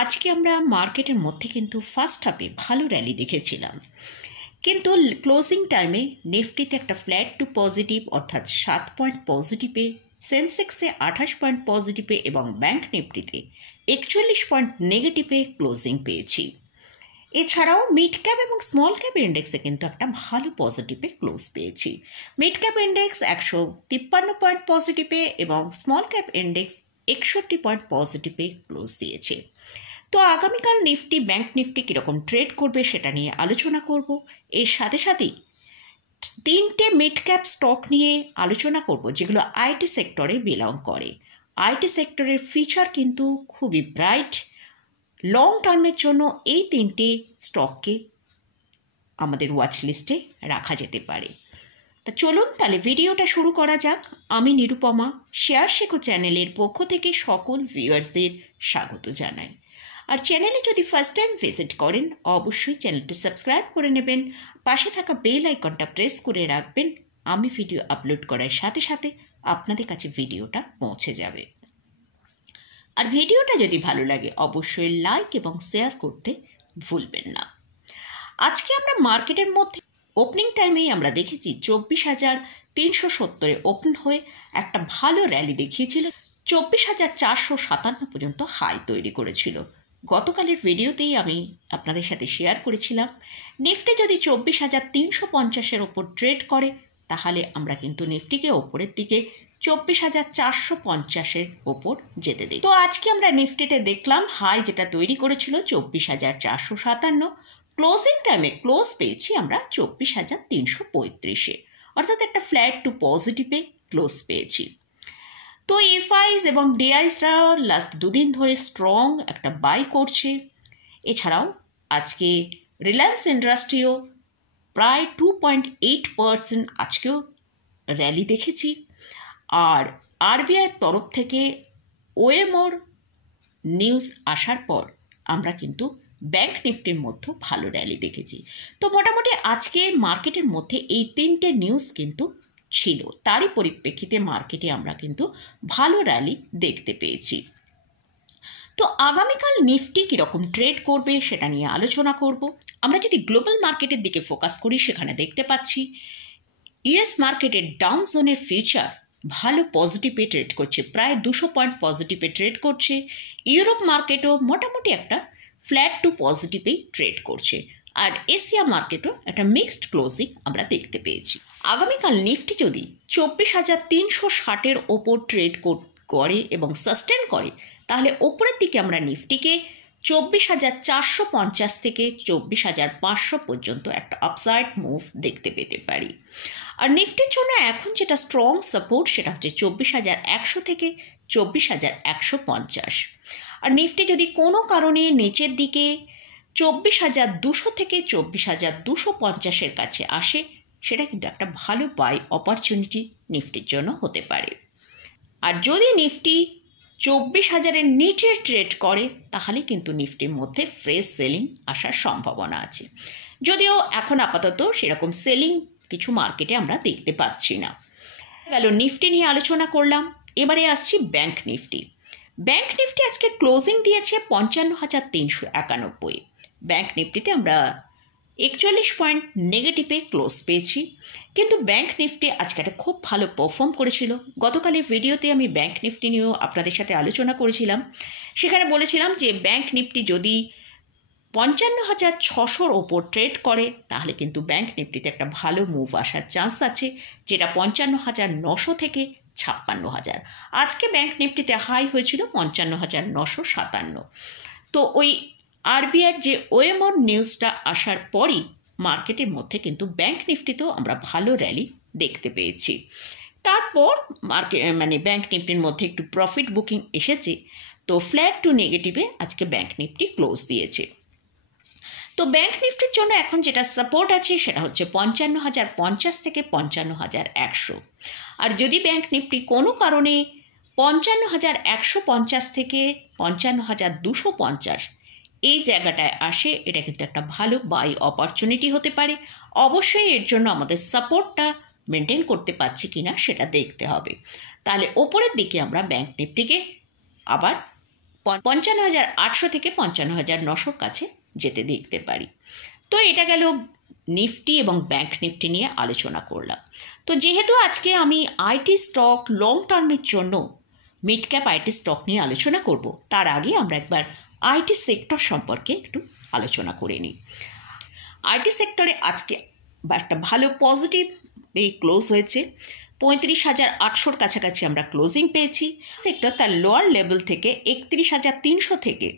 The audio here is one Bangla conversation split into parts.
আজকে আমরা মার্কেটের মধ্যে কিন্তু ফার্স্ট হাফে ভালো র্যালি দেখেছিলাম, কিন্তু ক্লোজিং টাইমে নিফটিতে একটা ফ্ল্যাট টু পজিটিভ অর্থাৎ 7 পয়েন্ট পজিটিভে, সেন্সেক্সে 28 পয়েন্ট পজিটিভে এবং ব্যাংক নিফটিতে 41 পয়েন্ট নেগেটিভে ক্লোজিং পেয়েছি। এছাড়াও মিড ক্যাপ এবং স্মল ক্যাপ ইন্ডেক্সে কিন্তু একটা ভালো পজিটিভে ক্লোজ পেয়েছি। মিড ক্যাপ ইন্ডেক্স 153 পয়েন্ট পজিটিভে এবং স্মল ক্যাপ ইন্ডেক্স 61 পয়েন্ট পজিটিভে ক্লোজ দিয়েছে। তো আগামীকাল নিফটি ব্যাংক নিফটি কীরকম ট্রেড করবে সেটা নিয়ে আলোচনা করব। এর সাথে সাথেই 3টে মিড ক্যাপ স্টক নিয়ে আলোচনা করব যেগুলো আইটি সেক্টরে বিলং করে। আইটি সেক্টরের ফিচার কিন্তু খুবই ব্রাইট। লং টার্মের জন্য এই 3টে স্টককে আমাদের ওয়াচ লিস্টে রাখা যেতে পারে। তা চলুন তাহলে ভিডিওটা শুরু করা যাক। আমি নিরুপমা, শেয়ার শেখো চ্যানেলের পক্ষ থেকে সকল ভিউয়ার্সদের স্বাগত জানাই। আর চ্যানেলে যদি ফার্স্ট টাইম ভিজিট করেন অবশ্যই চ্যানেলটি সাবস্ক্রাইব করে নেবেন, পাশে থাকা বেল আইকনটা প্রেস করে রাখবেন। আমি ভিডিও আপলোড করার সাথে সাথে আপনাদের কাছে ভিডিওটা পৌঁছে যাবে। আর ভিডিওটা যদি ভালো লাগে অবশ্যই লাইক এবং শেয়ার করতে ভুলবেন না। আজকে আমরা মার্কেটের মধ্যে ওপেনিং টাইমেই আমরা দেখেছি 24,370-এ ওপেন হয়ে একটা ভালো র্যালি দেখিয়েছিল, 24,457 পর্যন্ত হাই তৈরি করেছিল। গতকালের ভিডিওতেই আমি আপনাদের সাথে শেয়ার করেছিলাম নিফটি যদি 24,350-এর ওপর ট্রেড করে তাহলে আমরা কিন্তু নিফটিকে ওপরের দিকে 24,450-এর ওপর যেতে দিই। তো আজকে আমরা নিফটিতে দেখলাম হাই যেটা তৈরি করেছিল 24,457, ক্লোজিং টাইমে ক্লোজ পেয়েছি আমরা 24,335-এ, অর্থাৎ একটা ফ্ল্যাট টু পজিটিভে ক্লোজ পেয়েছি। তো এফআইস এবং ডিআইসরা লাস্ট দুদিন ধরে স্ট্রং একটা বাই করছে। এছাড়াও আজকে রিলায়েন্স ইন্ডাস্ট্রিও প্রায় 2.8% আজকেও র্যালি দেখেছি। আর আরবিআইয়ের তরফ থেকে ওএমওর নিউজ আসার পর আমরা কিন্তু ব্যাংক নিফটির মধ্যে ভালো র্যালি দেখেছি। তো মোটামুটি আজকে মার্কেটের মধ্যে এই 3টে নিউজ কিন্তু ছিল, তারই পরিপ্রেক্ষিতে মার্কেটে আমরা কিন্তু ভালো র্যালি দেখতে পেয়েছি। তো আগামীকাল নিফটি কীরকম ট্রেড করবে সেটা নিয়ে আলোচনা করব। আমরা যদি গ্লোবাল মার্কেটের দিকে ফোকাস করি সেখানে দেখতে পাচ্ছি ইউএস মার্কেটের ডাউন জোনের ফিউচার ভালো পজিটিভে ট্রেড করছে, প্রায় 200 পয়েন্ট পজিটিভে ট্রেড করছে। ইউরোপ মার্কেটও মোটামুটি একটা ফ্ল্যাট টু পজিটিভেই ট্রেড করছে। আর এশিয়া মার্কেটও একটা মিক্সড ক্লোজিং আমরা দেখতে পেয়েছি। আগামীকাল নিফটি যদি 24,360-এর ওপর ট্রেড করে এবং সাস্টেন করে তাহলে ওপরের দিকে আমরা নিফটিকে 24,450 থেকে 24,500 পর্যন্ত একটা আপসাইড মুভ দেখতে পেতে পারি। আর নিফটির জন্য এখন যেটা স্ট্রং সাপোর্ট সেটা হচ্ছে 24,100 থেকে 24,150। আর নিফটি যদি কোনো কারণে নিচের দিকে 24,200 থেকে 24,250-এর কাছে আসে সেটা কিন্তু একটা ভালো বাই অপরচুনিটি নিফটির জন্য হতে পারে। আর যদি নিফটি 24,000-এর নিচে ট্রেড করে তাহলে কিন্তু নিফটির মধ্যে ফ্রেশ সেলিং আসার সম্ভাবনা আছে, যদিও এখন আপাতত সেরকম সেলিং কিছু মার্কেটে আমরা দেখতে পাচ্ছি না। গেল নিফটি নিয়ে আলোচনা করলাম। এবারে আসছি ব্যাংক নিফটি। ব্যাংক নিফটি আজকে ক্লোজিং দিয়েছে 55,391। ব্যাংক নিফটিতে আমরা 41 পয়েন্ট নেগেটিভে ক্লোজ পেয়েছি, কিন্তু ব্যাংক নিফটি আজকে একটা খুব ভালো পারফর্ম করেছিল। গতকালের ভিডিওতে আমি ব্যাংক নিফটি নিয়েও আপনাদের সাথে আলোচনা করেছিলাম। সেখানে বলেছিলাম যে ব্যাংক নিফটি যদি 55,600-র ওপর ট্রেড করে তাহলে কিন্তু ব্যাংক নিফটিতে একটা ভালো মুভ আসার চান্স আছে, যেটা 55,900 থেকে 56,000। আজকে ব্যাংক নিফটিতে হাই হয়েছিল 55,957। তো ওই আরবিআইয়ের যে ওএমওর নিউজটা আসার পরই মার্কেটের মধ্যে কিন্তু ব্যাংক নিফটিতেও আমরা ভালো র্যালি দেখতে পেয়েছি। তারপর ব্যাংক নিফটির মধ্যে একটু প্রফিট বুকিং এসেছে, তো ফ্ল্যাট টু নেগেটিভে আজকে ব্যাংক নিফটি ক্লোজ দিয়েছে। তো ব্যাংক নিফটির জন্য এখন যেটা সাপোর্ট আছে সেটা হচ্ছে 55,050 থেকে 55,100। আর যদি ব্যাংক নিফটি কোনো কারণে 55,150 থেকে 55,250 এই জায়গাটায় আসে এটা কিন্তু একটা ভালো বাই অপরচুনিটি হতে পারে। অবশ্যই এর জন্য আমাদের সাপোর্টটা মেনটেন করতে পারছি কিনা সেটা দেখতে হবে। তাহলে ওপরের দিকে আমরা ব্যাংক নিফটিকে আবার 55,800 থেকে 55,900 কাছে যেতে দেখতে পারি। তো এটা গেল নিফটি এবং ব্যাংক নিফটি নিয়ে আলোচনা করলাম। তো যেহেতু আজকে আমি আইটি স্টক লং টার্মের জন্য মিড ক্যাপ আইটি স্টক নিয়ে আলোচনা করব, তার আগে আমরা একবার আইটি সেক্টর সম্পর্কে একটু আলোচনা করে নিই। আইটি সেক্টরে আজকে একটা ভালো পজিটিভ ক্লোজ হয়েছে। 35,800 কাছাকাছি আমরা ক্লোজিং পেয়েছি। সেক্টর তার লোয়ার লেভেল থেকে 31,300 থেকে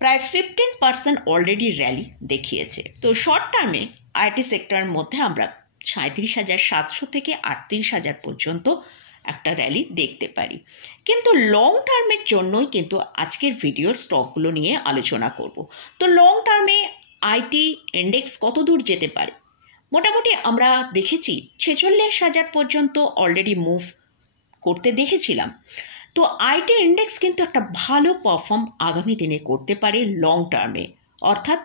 প্রায় 15% অলরেডি র্যালি দেখিয়েছে। তো শর্ট টার্মে আইটি সেক্টরের মধ্যে আমরা 37,700 থেকে 38,000 পর্যন্ত একটা র্যালি দেখতে পারি। কিন্তু লং টার্মের জন্যই কিন্তু আজকের ভিডিওর স্টকগুলো নিয়ে আলোচনা করব। তো লং টার্মে আইটি ইন্ডেক্স কত দূর যেতে পারে? মোটামুটি আমরা দেখেছি 46,000 পর্যন্ত অলরেডি মুভ করতে দেখেছিলাম। তো আইটি ইন্ডেক্স কিন্তু একটা ভালো পারফর্ম আগামী দিনে করতে পারে লং টার্মে, অর্থাৎ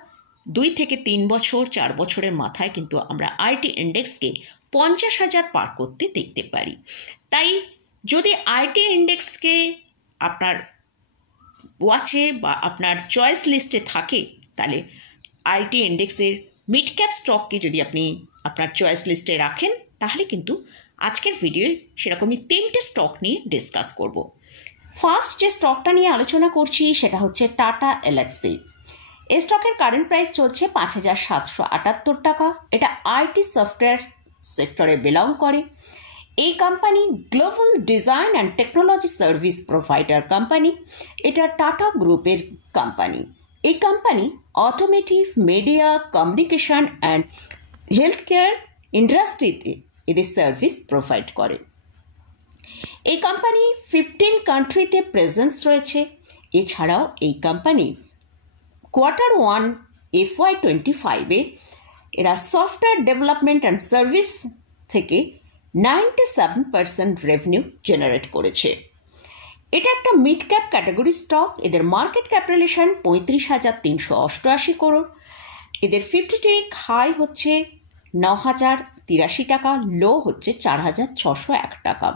2 থেকে 3 বছর 4 বছরের মাথায় কিন্তু আমরা আইটি ইন্ডেক্সকে 50,000 পার করতে দেখতে পারি। তাই যদি আইটি ইন্ডেক্সকে আপনার ওয়াচে বা আপনার চয়েস লিস্টে থাকে, তাহলে আইটি ইন্ডেক্সের মিড ক্যাপ স্টককে যদি আপনি আপনার চয়েস লিস্টে রাখেন, তাহলে কিন্তু আজকের ভিডিওয়ে সেরকমই 3টে স্টক নিয়ে ডিসকাস করব। ফার্স্ট যে স্টকটা নিয়ে আলোচনা করছি সেটা হচ্ছে টাটা এলএক্সি। এই স্টকের কারেন্ট প্রাইস চলছে 5,778 টাকা। এটা আইটি সফটওয়্যার সেক্টরে বিলং করে। এই company global design and technology service provider company. এটা টাটা গ্রুপের কোম্পানি। এই company automotive, media, communication and health care ইন্ডাস্ট্রিতে এদের সার্ভিস প্রোভাইড করে। এই কোম্পানি 15 কান্ট্রিতে প্রেজেন্স রয়েছে। এছাড়াও এই কোম্পানি Q1 FY25-এ এরা সফটওয়্যার ডেভেলপমেন্ট অ্যান্ড সার্ভিস থেকে 97% রেভিনিউ জেনারেট করেছে। এটা একটা মিড ক্যাপ ক্যাটাগরি স্টক। এদের মার্কেট ক্যাপিটালাইজেশন 35,388 করোড়। এদের 52 উইক হাই হচ্ছে 9,083 টাকা, লো হচ্ছে 4,601 টাকা।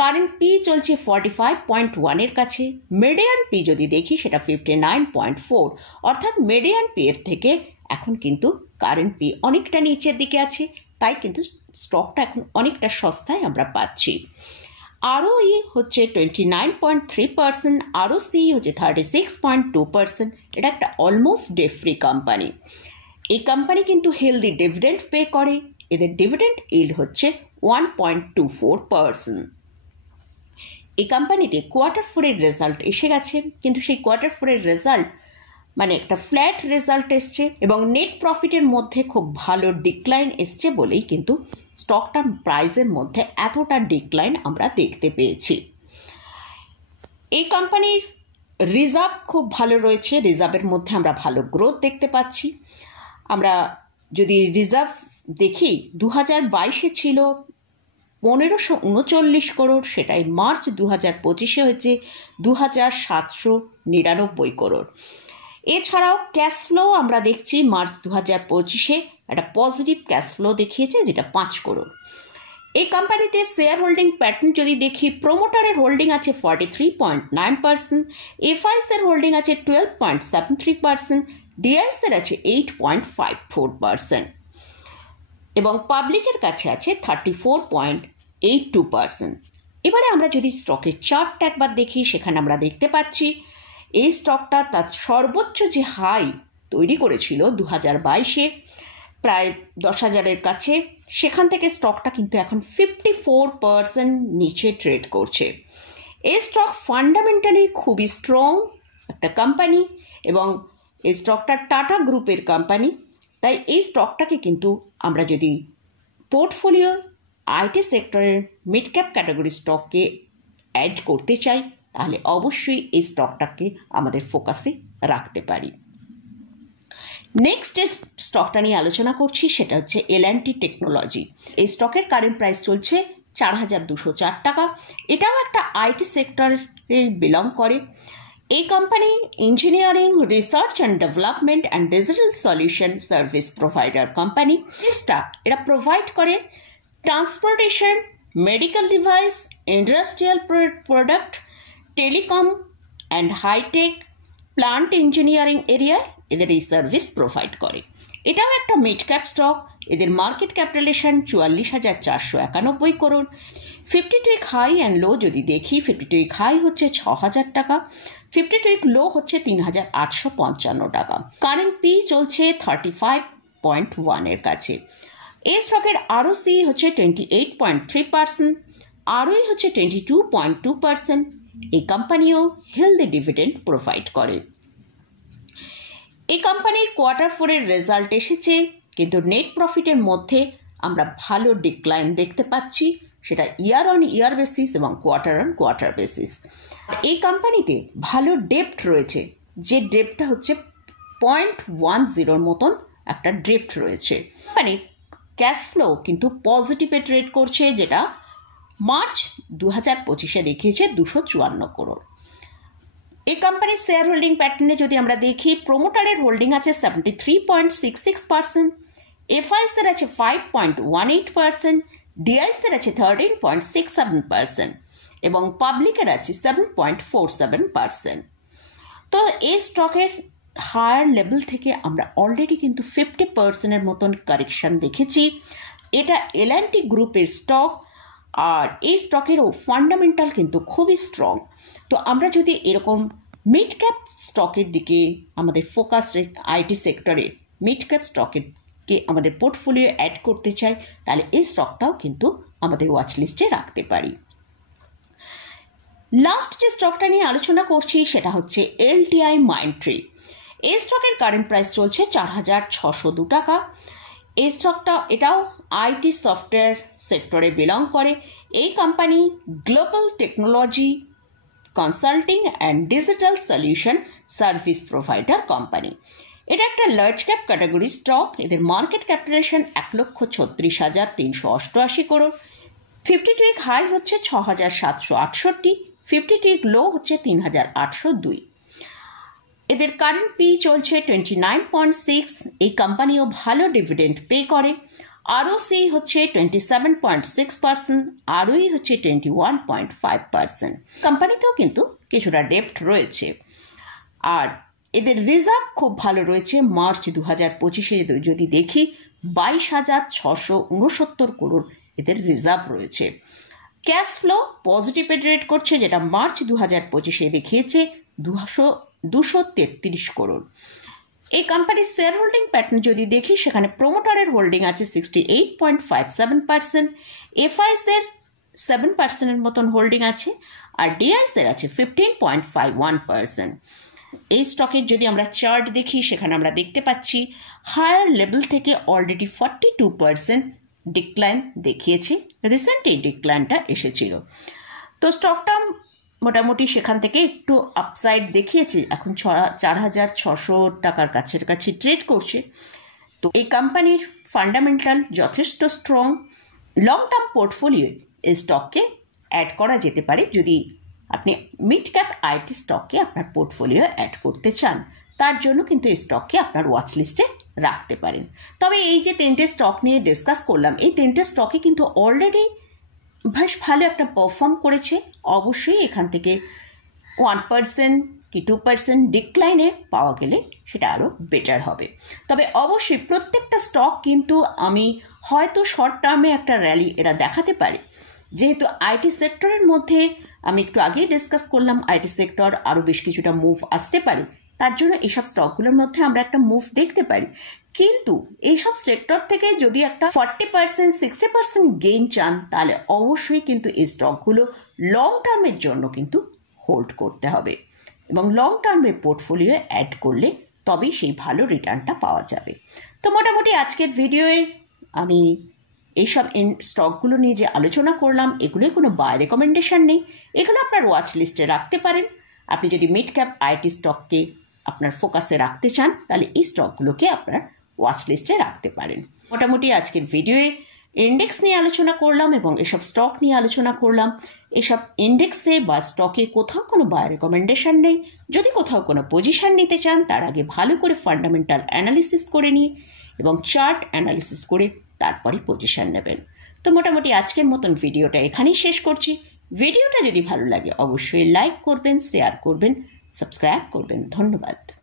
কারেন্ট পি চলছে 45.1 কাছে। মিডিয়ান পি যদি দেখি সেটা 59.4, অর্থাৎ মিডিয়ান পি এর থেকে এখন কিন্তু কারেন্ট পি অনেকটা নিচের দিকে আছে। তাই কিন্তু স্টকটা এখন অনেকটা সস্তায় আমরা পাচ্ছি। ROE হচ্ছে 29.3%, ROC হচ্ছে 36.2%। এটা একটা অলমোস্ট ডেট ফ্রি কোম্পানি। এই কোম্পানি কিন্তু হেলদি ডিভিডেন্ড পে করে। এদের ডিভিডেন্ড ইল্ড হচ্ছে 1.24%। এই কোম্পানিতে Q4-এর রেজাল্ট এসে গেছে, কিন্তু সেই Q4-এর রেজাল্ট মানে একটা ফ্ল্যাট রেজাল্ট এসছে এবং নেট প্রফিটের মধ্যে খুব ভালো ডিক্লাইন এসছে বলেই কিন্তু স্টকটার প্রাইসের মধ্যে এতটা ডিক্লাইন আমরা দেখতে পেয়েছি। এই কোম্পানির রিজার্ভ খুব ভালো রয়েছে। রিজার্ভের মধ্যে আমরা ভালো গ্রোথ দেখতে পাচ্ছি। আমরা যদি রিজার্ভ দেখি 2022-এ ছিল 1,539 করোড়, সেটাই মার্চ 2025-এ হয়েছে 2,799 করোড়। এছাড়াও ক্যাশ ফ্লো আমরা দেখছি মার্চ 2025-এ একটা পজিটিভ ক্যাশ ফ্লো দেখিয়েছে, যেটা 5 করোড়। এই কোম্পানিতে শেয়ার হোল্ডিং প্যাটার্ন যদি দেখি, প্রোমোটারের হোল্ডিং আছে 43.9%, এফআইসের হোল্ডিং আছে 12.73%, ডিআইসের আছে 8.54% এবং পাবলিকের কাছে আছে 34.82%। এবারে আমরা যদি স্টকের চার্টটা একবার দেখি, সেখানে আমরা দেখতে পাচ্ছি এই স্টকটা তার সর্বোচ্চ যে হাই তৈরি করেছিল 2022-এ প্রায় 10,000-এর কাছে, সেখান থেকে স্টকটা কিন্তু এখন 54% নিচে ট্রেড করছে। এই স্টক ফান্ডামেন্টালি খুবই স্ট্রং একটা কোম্পানি এবং এই স্টকটা টাটা গ্রুপের কোম্পানি। তাই এই স্টকটাকে কিন্তু আমরা যদি পোর্টফোলিও আইটি সেক্টরের মিড ক্যাপ ক্যাটাগরি স্টককে অ্যাড করতে চাই, তাহলে অবশ্যই এই স্টকটাকে আমাদের ফোকাসে রাখতে পারি। নেক্সট যে স্টকটা নিয়ে আলোচনা করছি সেটা হচ্ছে L&T টেকনোলজি। এই স্টকের কারেন্ট প্রাইস চলছে 4,204 টাকা। এটাও একটা আইটি সেক্টরে বিলং করে। এই company engineering, research and development and digital solution service provider company. এরা প্রোভাইড করে transportation, medical device, industrial product, telecom and hitech plant engineering এরিয়ায় এদের এই সার্ভিস প্রোভাইড করে। এটাও একটা মিড ক্যাপ স্টক। এদের market capitalisation 44,491 crore. 52-week high and low যদি দেখি, 52-week হাই হচ্ছে 6,000 টাকা, 52-week লো হচ্ছে 3,855 টাকা। কারেন্ট পি চলছে 35.1 এর কাছে। এই স্টকের আরওসি হচ্ছে 28.3%, আরওই হচ্ছে 22.2%। এই কোম্পানিও হেলদি ডিভিডেন্ড প্রোভাইড করে। এই কোম্পানির Q4 রেজাল্ট এসেছে, কিন্তু নেট প্রফিটের মধ্যে আমরা ভালো ডিক্লাইন দেখতে পাচ্ছি, সেটা ইয়ার অন ইয়ার বেসিস এবং কোয়ার্টার অন কোয়ার্টার বেসিস। এই কোম্পানিতে ভালো ডেপ্ট রয়েছে, যে ডেপ্টটা হচ্ছে 0.10 মতন একটা ডেপ্ট রয়েছে। কোম্পানির ক্যাশ ফ্লো কিন্তু পজিটিভে ট্রেড করছে, যেটা মার্চ 2025-এ দেখিয়েছে 254 করোড়। এই কোম্পানির শেয়ার হোল্ডিং প্যাটার্নে যদি আমরা দেখি, প্রোমোটারের হোল্ডিং আছে 73.66%, এফআইসদের আছে 5.18%, ডিআইসদের আছে 13.67% এবং পাবলিকের আছে 7.47%। তো এই স্টকের হায়ার লেভেল থেকে আমরা অলরেডি কিন্তু 50%-এর মতন কারেকশন দেখেছি। এটা এল&টি গ্রুপের স্টক, আর এই স্টকেরও ফান্ডামেন্টাল কিন্তু খুবই স্ট্রং। তো আমরা যদি এরকম মিড ক্যাপ স্টকের দিকে আমাদের ফোকাস আইটি সেক্টরে মিড ক্যাপ স্টকেরকে আমাদের পোর্টফোলিও অ্যাড করতে চাই, তাহলে এই স্টকটাও কিন্তু আমাদের ওয়াচ লিস্টে রাখতে পারি। লাস্ট যে স্টকটা নিয়ে আলোচনা করছি সেটা হচ্ছে এলটিআই মাইন্ডট্রি। এই স্টকের কারেন্ট প্রাইস চলছে 4,602 টাকা। এই স্টকটা এটাও আইটি সফটওয়্যার সেক্টরে বিলং করে। এই company global technology consulting and digital solution service provider company. এটা একটা লার্জ ক্যাপ ক্যাটাগরি স্টক। এদের market capitalisation 1,36,388 crore. 52-week high হচ্ছে 6,768, 52-week লো হচ্ছে 3,802। এদের কারেন্ট পি চলছে 29.6। এই কোম্পানিও ভালো ডিভিডেন্ড পে করে। আরওসি হচ্ছে 27.6%, আরওই হচ্ছে 21.5%। কোম্পানিতেও কিন্তু কিছুটা ডেপ্ট রয়েছে। আর এদের রিজার্ভ খুব ভালো রয়েছে। মার্চ 2025-এ যদি দেখি 22,669 করোড় এদের রিজার্ভ রয়েছে। ক্যাশ ফ্লো পজিটিভে ট্রেড করছে, যেটা মার্চ 2025-এ দেখিয়েছে 233 করোড়। এই কোম্পানির শেয়ার হোল্ডিং প্যাটার্ন যদি দেখি, সেখানে প্রোমোটারের হোল্ডিং আছে 68.57%, এফআইসদের 7%-এর মতন হোল্ডিং আছে, আর ডিআইসদের আছে 15.51%। এই স্টকের যদি আমরা চার্ট দেখি, সেখানে আমরা দেখতে পাচ্ছি হায়ার লেভেল থেকে অলরেডি 42% ডিক্লাইন দেখিয়েছে। রিসেন্ট এই ডিক্লাইনটা এসেছিল। তো স্টকটা মোটামুটি সেখান থেকে একটু আপসাইড দেখিয়েছে, এখন 4,600 টাকার কাছাকাছি ট্রেড করছে। তো এই কোম্পানির ফান্ডামেন্টাল যথেষ্ট স্ট্রং। লং টার্ম পোর্টফোলিও এই স্টককে অ্যাড করা যেতে পারে, যদি আপনি মিড ক্যাপ আইটি স্টককে আপনার পোর্টফোলিও অ্যাড করতে চান। তার জন্য কিন্তু এই স্টককে আপনার ওয়াচ লিস্টে রাখতে পারেন। তবে এই যে 3টে স্টক নিয়ে ডিসকাস করলাম, এই 3টে স্টকে কিন্তু অলরেডি বেশ ভালো একটা পারফর্ম করেছে। অবশ্যই এখান থেকে 1% কি 2% ডিক্লাইনে পাওয়া গেলে সেটা আরও বেটার হবে। তবে অবশ্যই প্রত্যেকটা স্টক কিন্তু আমি হয়তো শর্ট টার্মে একটা র্যালি এরা দেখাতে পারে, যেহেতু আইটি সেক্টরের মধ্যে আমি একটু আগেই ডিসকাস করলাম আইটি সেক্টর আরও বেশ কিছুটা মুভ আসতে পারে। তার জন্য এইসব স্টকগুলোর মধ্যে আমরা একটা মুভ দেখতে পারি। কিন্তু এইসব সেক্টর থেকে যদি একটা 40% 60% গেইন চান, তাহলে অবশ্যই কিন্তু এই স্টকগুলো লং টার্মের জন্য কিন্তু হোল্ড করতে হবে এবং লং টার্মের পোর্টফোলিও অ্যাড করলে তবেই সেই ভালো রিটার্নটা পাওয়া যাবে। তো মোটামুটি আজকের ভিডিওয়ে আমি এইসব স্টকগুলো নিয়ে যে আলোচনা করলাম, এগুলোই কোনো বাই রেকমেন্ডেশন নেই। এগুলো আপনার ওয়াচ লিস্টে রাখতে পারেন। আপনি যদি মিড ক্যাপ আইটি স্টককে আপনার ফোকাসে রাখতে চান, তাহলে এই স্টকগুলোকে আপনার ওয়াচ লিস্টে রাখতে পারেন। মোটামুটি আজকের ভিডিওয়ে ইন্ডেক্স নিয়ে আলোচনা করলাম এবং এসব স্টক নিয়ে আলোচনা করলাম। এসব ইন্ডেক্সে বা স্টকে কোথাও কোনো বাই রেকমেন্ডেশন নেই। যদি কোথাও কোনো পজিশন নিতে চান, তার আগে ভালো করে ফান্ডামেন্টাল অ্যানালিসিস করে নিয়ে এবং চার্ট অ্যানালিসিস করে তারপরে পজিশন নেবেন। তো মোটামুটি আজকের মতন ভিডিওটা এখানেই শেষ করছি। ভিডিওটা যদি ভালো লাগে অবশ্যই লাইক করবেন, শেয়ার করবেন, সাবস্ক্রাইব করবেন। ধন্যবাদ।